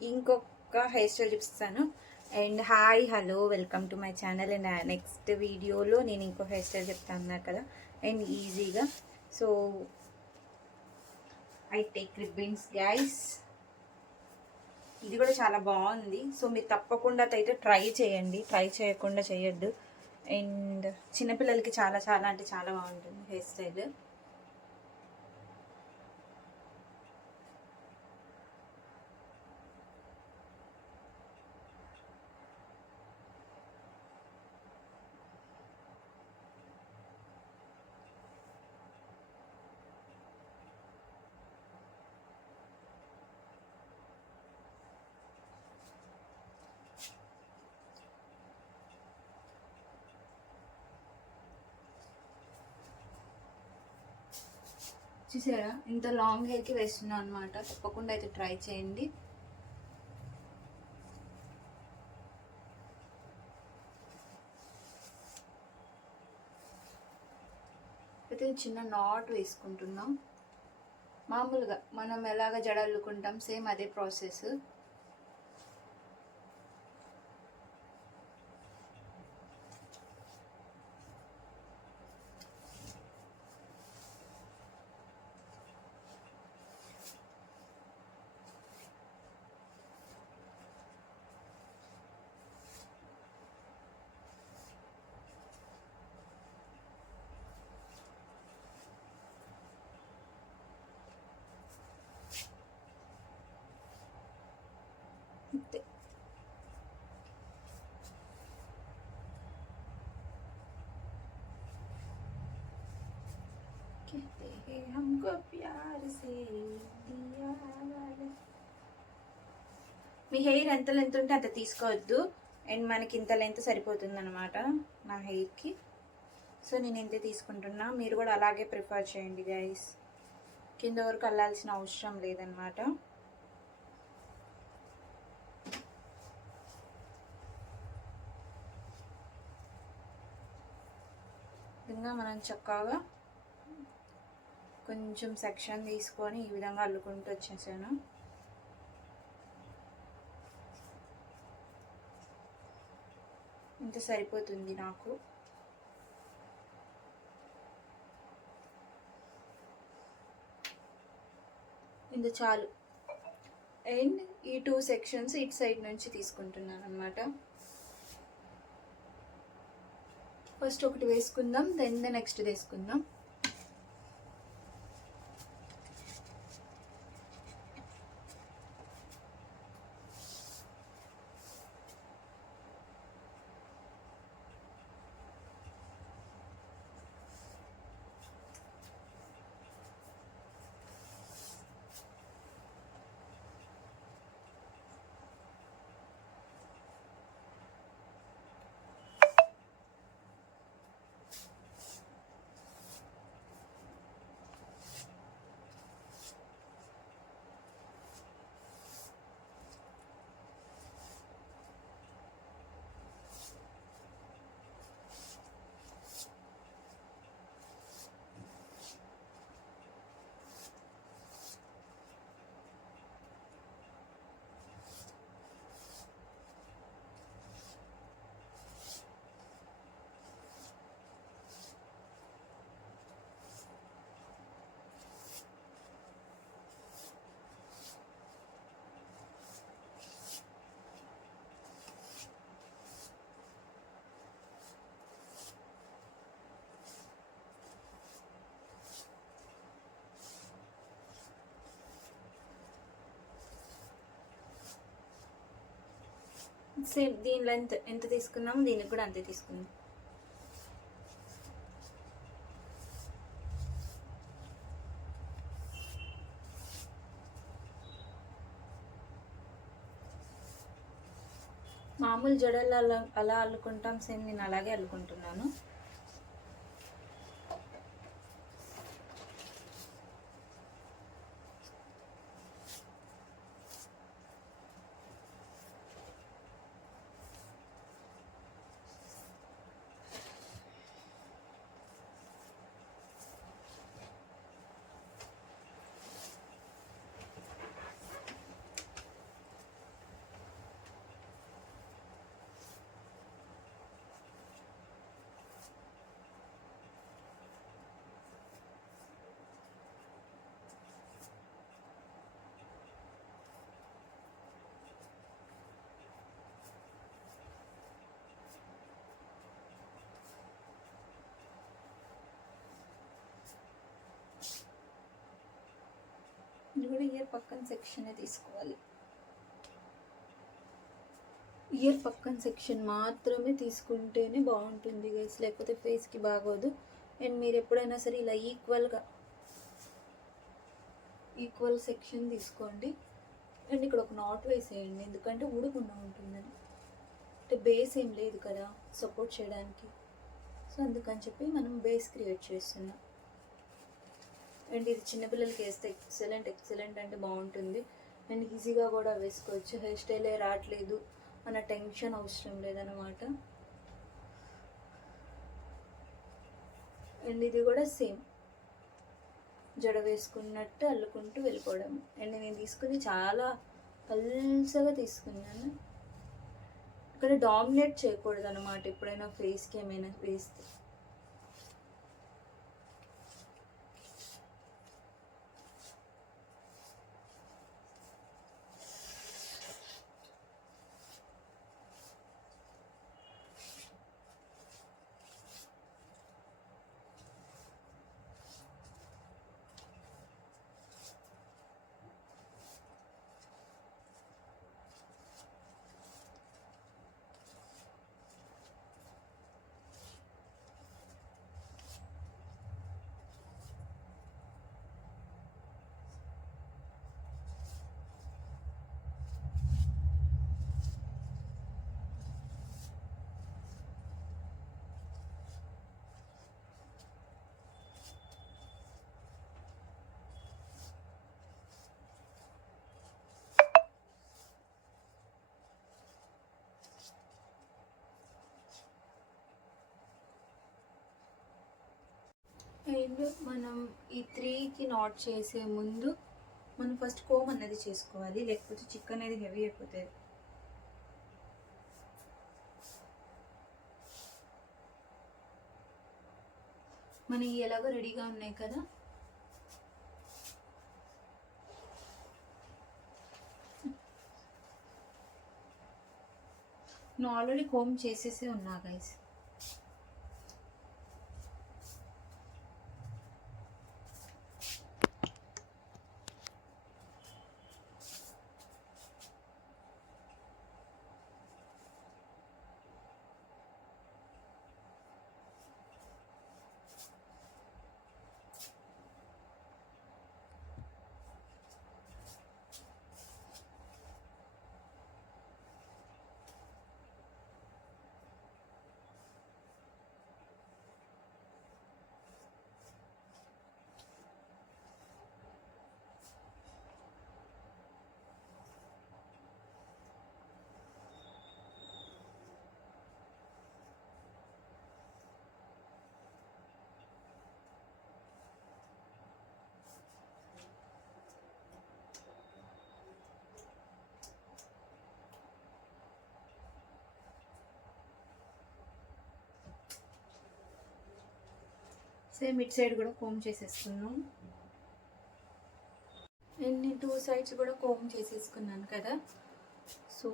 ఇంకొక hair style చూపిస్తాను. And hi hello welcome to my channel. And next వీడియోలో నేను ఇంకో హెయిర్ స్టైల్ చెప్తాను అన్నారు కదా, అండ్ ఈజీగా. So I take ribbons guys. ఇది కూడా చాలా బాగుంది. సో మీరు తప్పకుండా అయితే ట్రై చేయండి, ట్రై చేయకుండా చేయొద్దు. అండ్ చిన్నపిల్లలకి చాలా చాలా అంటే చాలా బాగుంటుంది హెయిర్ స్టైల్. చూసారా, ఇంత లాంగ్ హెయిర్కి వేస్తున్నాను అనమాట. తప్పకుండా అయితే ట్రై చేయండి. అయితే చిన్న నాట్ వేసుకుంటున్నాం. మామూలుగా మనం ఎలాగ జడ అల్లుకుంటాం సేమ్ అదే ప్రాసెస్. कहते हैं हमको प्यार से दिया वाला. మీ హెయిర్ ఎంత లెంత్ ఉంటే అంత తీసుకోవద్దు. అండ్ మనకి ఇంత లెంత్ సరిపోతుంది అనమాట నా హెయిర్కి. సో నేను ఇంతే తీసుకుంటున్నా. మీరు కూడా అలాగే ప్రిఫర్ చేయండి గైస్. కింద వరకు అల్లాల్సిన అవసరం లేదనమాట. విధంగా మనం చక్కగా కొంచెం సెక్షన్ తీసుకొని ఈ విధంగా అల్లుకుంటూ వచ్చేసాను. ఇంత సరిపోతుంది నాకు. ఇంత చాలు. అండ్ ఈ 2 సెక్షన్స్ ఇటు సైడ్ నుంచి తీసుకుంటున్నాను అనమాట. ఫస్ట్ ఒకటి వేసుకుందాం, దెన్ నెక్స్ట్ వేసుకుందాం. సేమ్ దీని లెంత్ ఎంత తీసుకున్నాము దీనికి కూడా అంతే తీసుకుందాం. మామూలు జడలు అలా అల్లుకుంటాం, సేమ్ నేను అలాగే అల్లుకుంటున్నాను. కూడా ఇయర్ పక్కన సెక్షన్ తీసుకోవాలి. ఇయర్ పక్కన సెక్షన్ మాత్రమే తీసుకుంటేనే బాగుంటుంది గైస్, లేకపోతే ఫేస్కి బాగోదు. అండ్ మీరు ఎప్పుడైనా సరే ఇలా ఈక్వల్ సెక్షన్ తీసుకోండి. అండ్ ఇక్కడ ఒక నాట్ వేసేయండి, ఎందుకంటే ఊడకుండా ఉంటుందని. అంటే బేస్ ఏం లేదు కదా సపోర్ట్ చేయడానికి, సో అందుకని చెప్పి మనం బేస్ క్రియేట్ చేస్తున్నాం. అండ్ ఇది చిన్నపిల్లలకి వేస్తే ఎక్సలెంట్ అంటే బాగుంటుంది. అండ్ ఈజీగా కూడా వేసుకోవచ్చు. హెయిర్ స్టైలే రావట్లేదు అన్న టెన్షన్ అవసరం లేదన్నమాట. అండ్ ఇది కూడా సేమ్ జడ వేసుకున్నట్టు అల్లుకుంటూ వెళ్ళిపోవడం. అండ్ నేను తీసుకుని చాలా పల్సగా తీసుకున్నాను. ఇక్కడ డామినేట్ చేయకూడదు అనమాట ఎప్పుడైనా ఫేస్కి ఏమైనా వేస్తే. అండ్ మనం ఈ 3కి నాట్ చేసే ముందు మనం ఫస్ట్ కోమ్ అన్నది చేసుకోవాలి, లేకపోతే చిక్ అనేది హెవీ అయిపోతుంది. మనకి ఎలాగో రెడీగా ఉన్నాయి కదా. నేను ఆల్రెడీ కోమ్ చేసేసే ఉన్నా గైస్. సేమ్ ఇట్ సైడ్ కూడా కోమ్ చేసేసుకున్నాం. అండ్ నేను 2 సైడ్స్ కూడా కోమ్ చేసేసుకున్నాను కదా. సో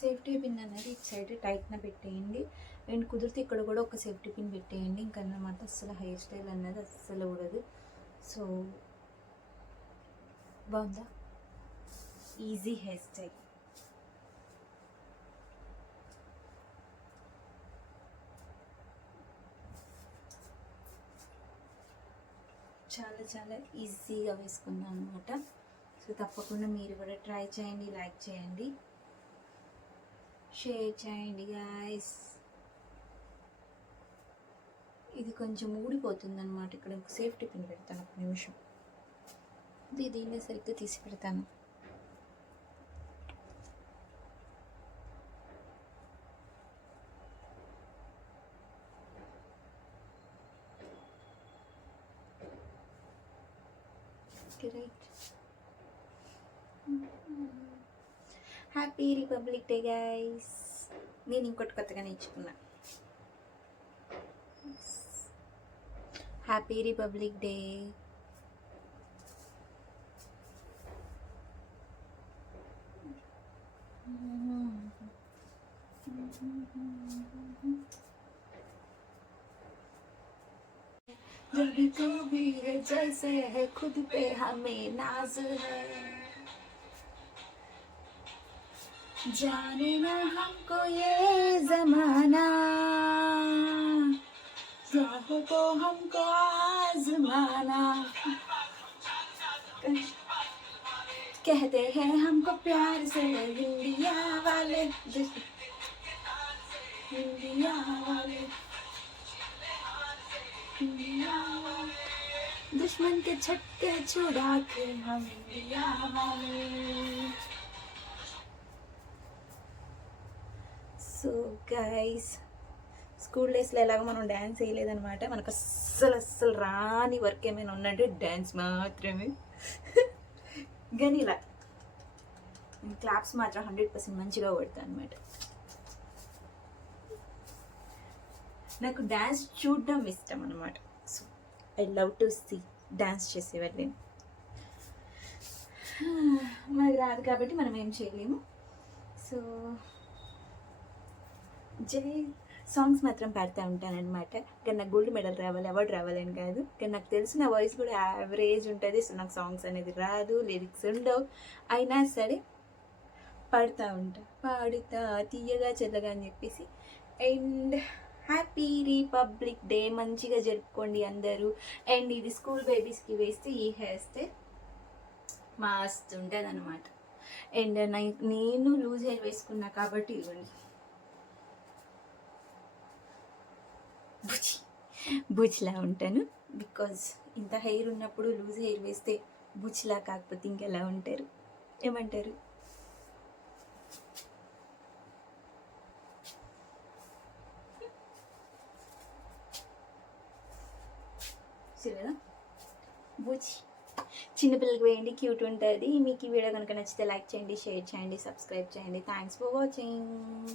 సేఫ్టీ పిన్ అనేది ఇటు సైడ్ టైట్న పెట్టేయండి. అండ్ కుదిరితే ఇక్కడ కూడా ఒక సేఫ్టీ పిన్ పెట్టేయండి. ఇంకన్నమాట అస్సలు హెయిర్ స్టైల్ అనేది అస్సలు ఊడదు. సో బాగుందా? Easy hair style. చాలా చాలా ఈజీగా వేసుకున్నాను అనమాట. సో తప్పకుండా మీరు కూడా ట్రై చేయండి, లైక్ చేయండి, షేర్ చేయండి గాయస్. ఇది కొంచెం ఊడిపోతుంది అనమాట. ఇక్కడ సేఫ్టీ పిన్ పెడతాను, ఒక నిమిషం. దీన్ని సరిగ్గా తీసి పెడతాను. Happy republic day guys. నేను ఇంకోటి కొత్తగా నేర్చుకున్నా. Happy republic day. दिल भी है जैसे है खुद पे हमें नाज है, जाने ना हमको ये जमाना, चाहो तो हमको आजमाना, कहते हैं हमको प्यार से इंडिया वाले, इंडिया वाले, दुश्मन के छक्के छुड़ा के हम इंडिया वाले. సో గైస్, స్కూల్ డేస్లో ఎలాగో మనం డ్యాన్స్ వేయలేదనమాట. మనకు అస్సలు రాని వర్క్ ఏమైనా ఉందంటే డ్యాన్స్ మాత్రమే. కానీ ఇలా క్లాప్స్ మాత్రం 100% మంచిగా కొడతాను అనమాట. నాకు డ్యాన్స్ చూడడం ఇష్టం అనమాట. So I love to see dance చేసేవాళ్ళు. మనకి రాదు కాబట్టి మనం ఏం చేయలేము. సో సాంగ్స్ మాత్రం పాడుతూ ఉంటానన్నమాట. కానీ నాకు గోల్డ్ మెడల్ రావాలి, అవార్డు రావాలని కాదు. కానీ నాకు తెలిసిన వాయిస్ కూడా యావరేజ్ ఉంటుంది. సో నాకు సాంగ్స్ అనేది రాదు, లిరిక్స్ ఉండవు. అయినా సరే పాడుతూ తీయగా చెల్లగా అని చెప్పేసి. And happy republic day. మంచిగా జరుపుకోండి అందరూ. అండ్ ఇది స్కూల్ బేబీస్కి వేస్తే ఈ హెయిర్ స్టైల్ మస్తు ఉంటుంది అనమాట. అండ్ నేను లూజ్ హెయిర్ వేసుకున్నా కాబట్టి ఇవ్వండి, బుచ్లా ఉంటాను. బికాజ్ ఇంత హెయిర్ ఉన్నప్పుడు లూజ్ హెయిర్ వేస్తే బుచ్లా కాకపోతే ఇంకెలా ఉంటారు? ఏమంటారు? కదా బుచ్. చిన్నపిల్లలకి వేయండి, క్యూట్ ఉంటుంది. మీకు ఈ వీడియో కనుక నచ్చితే లైక్ చేయండి, షేర్ చేయండి, సబ్స్క్రైబ్ చేయండి. Thanks for watching.